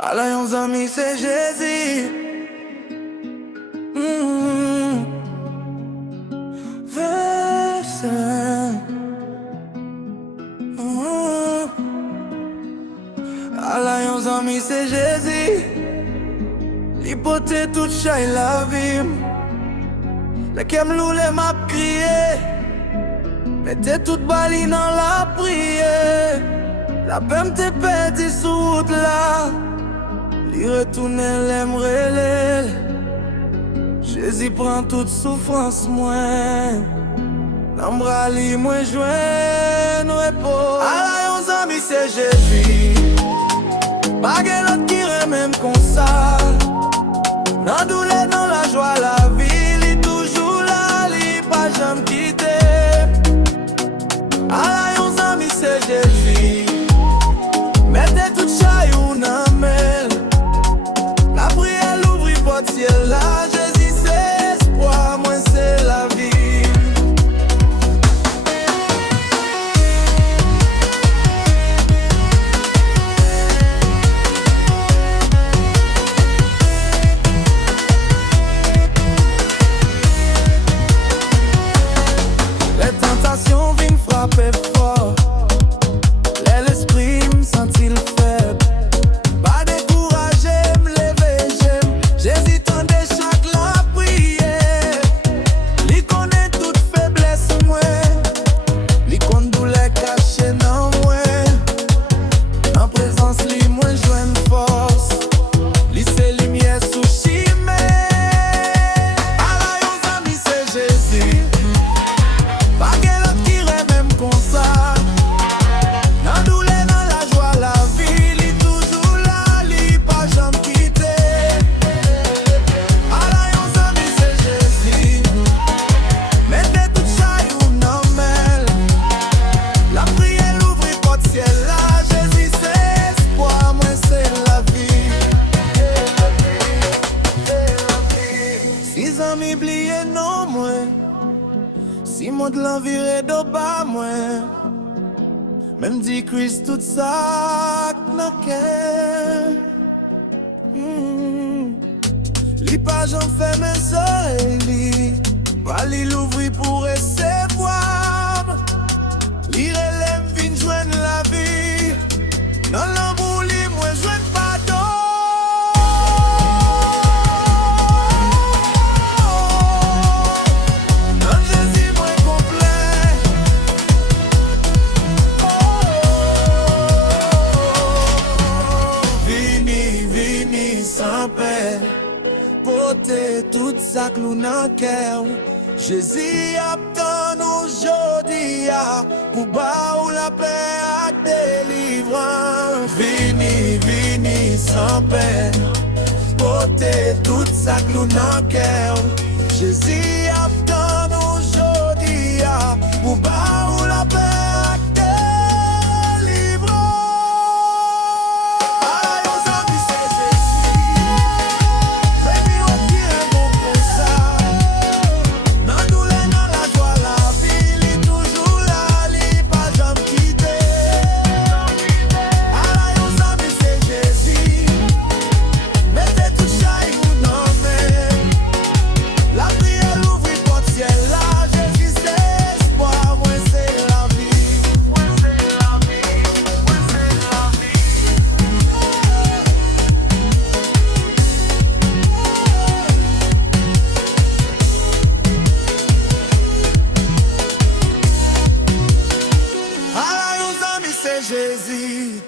Ala yon zami se Jésus. Verse. Ala yon zami se Jésus. Li pote tout chay la vim. Le kem loule map kriye. Mette tout bali nan la priye. La pem te peti sou route la. Li retourne l'aimerait l'el. Jésus prend toute souffrance moins. Nan bra li mwen jwen repos. Ala yon zami se Jésus. Pa gen lot ki remem kon sa. Nan doule nan la joie la vie. Li toujou la, li pa jam kite. Ala yon zami se Jésus. Mette tout chay ou nan mel. La prière ouvri pot ciel la. Jésus c'est espoir, moi c'est la vie. Les tentations viennent frapper fort. L'esprit me sentit faible. Pas découragé, me lever, j'aime. J'hésite en des chaque la prière. Li connaît toute faiblesse, moi. Li connaît douleur cachée dans moi. En présence, li moi joine force. Li c'est lumière sous chimée. Ala yon zami c'est Jésus. Pas gen lot ki remem kon sa. Nan doule nan la joie la vie. Li toujou la, li pa jam kite. Ala yon zami se Jésus. Mette tout chay ou nan mel. La prière ouvri pot ciel la. Jésus c'est espoir, moi c'est la vie. Si zami bliye non mwen. Si monde l'envire do ba mwen. Même dit Christ tout ça nan ken. Li pa j'en fè mes oreilles li. Pa li l'ouvri pour recevoir. Li relève vin joine la vie. Nan l'amour li mwen joine pardon. Nan Jésus mwen complet. Vini, vini sans paix. Pote tout ça que nous nan kèw. Jésus aptan aujourd'hui pour ba ou la paix à délivrance. Vini, vini sans paix. Pote tout ça que nous nan kèw. Jésus aptan aujourd'hui pour ba ou la paix à délivrance. Ala yon zami se Jésus. Baby, on tire bon pour ça. Nan doule nan la joie la vie. Li toujou la, li pa jam kite. Ala yon zami se Jésus. Mette tout chay ou nan men. La prière ouvri pot ciel la. Jésus c'est espoir, moi c'est la vie. Moi c'est la vie, moi c'est la vie. Ala yon zami se Jésus.